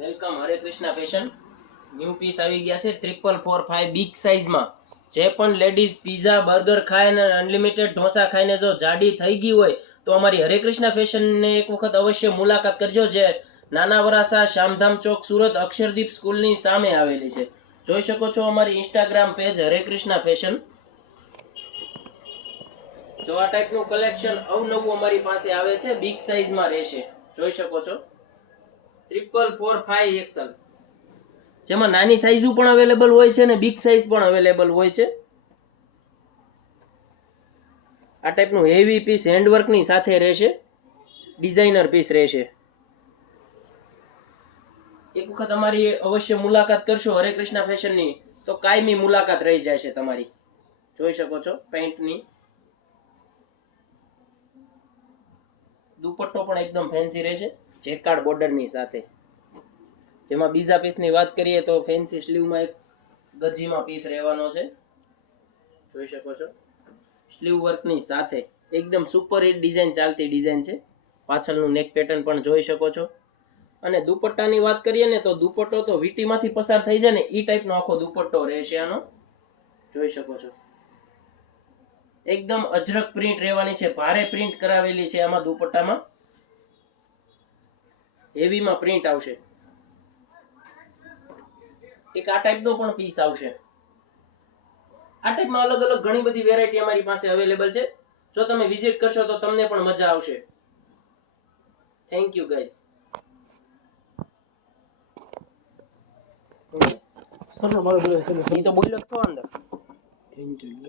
Welcome હરે Krishna fashion. New piece આવી ગયા છે 4445 બિગ સાઇઝમાં. જે પણ લેડીઝ પીઝા બર્ગર ખાય ને અનલિમિટેડ ઢોસા ખાઈને જો જાડી થઈ ગઈ હોય તો અમારી હરે કૃષ્ણા ફેશનને એક વખત અવશ્ય મુલાકાત કરજો. જે નાના વરાસા શામધામ ચોક સુરત અક્ષરદીપ સ્કૂલની સામે આવેલી છે. જોઈ શકો છો અમારી ઇન્સ્ટાગ્રામ પેજ હરે કૃષ્ણા ફેશન. જો આ ટાઈપનું કલેક્શન અવનવું અમારી પાસે આવે છે, બિગ સાઇઝમાં રહેશે. જોઈ શકો છો 4445 એક્સલ, જેમાં નાની સાઈઝ પણ અવેલેબલ હોય છે અને બિગ સાઈઝ પણ અવેલેબલ હોય છે. આ ટાઈપનું હેવી પીસ હેન્ડવર્કની સાથે રહેશે, ડિઝાઇનર પીસ રહેશે. એક વખત અમારી અવશ્ય મુલાકાત કરશો હરે કૃષ્ણા ફેશનની તો કાયમી મુલાકાત રહી જાય છે તમારી. જોઈ શકો છો પેન્ટની દુપટ્ટો પણ એકદમ ફેન્સી રહેશે જેકાર્ડ બોર્ડરની સાથે. જેમાં બીજા પીસની વાત કરીએ તો ફેન્સી સ્લીવમાં એક ગજીમાં પીસ રહેવાનો છે. જોઈ શકો છો સ્લીવ વર્કની સાથે એકદમ સુપર હિટ ડિઝાઇન, ચાલતી ડિઝાઇન છે. પાછળનું નેક પેટર્ન પણ જોઈ શકો છો. અને દુપટ્ટાની વાત કરીએ ને તો દુપટ્ટો તો વીટીમાંથી પસાર થઈ જાય ને એ ટાઈપનો આખો દુપટ્ટો રહેશે આનો. જોઈ શકો છો એકદમ અજરક પ્રિન્ટ રહેવાની છે, ભારે પ્રિન્ટ કરાવેલી છે આમાં. દુપટ્ટામાં હેવીમાં પ્રિન્ટ આવશે. એક આ ટાઈપનો પણ પીસ આવશે. આ ટાઈપમાં અલગ અલગ ઘણી બધી વેરાયટી અમારી પાસે અવેલેબલ છે. જો તમે વિઝિટ કરશો તો તમને પણ મજા આવશે. Thank you guys. સર મારો બોલ્યો તો બોલ્યો તો અંદર. Thank you.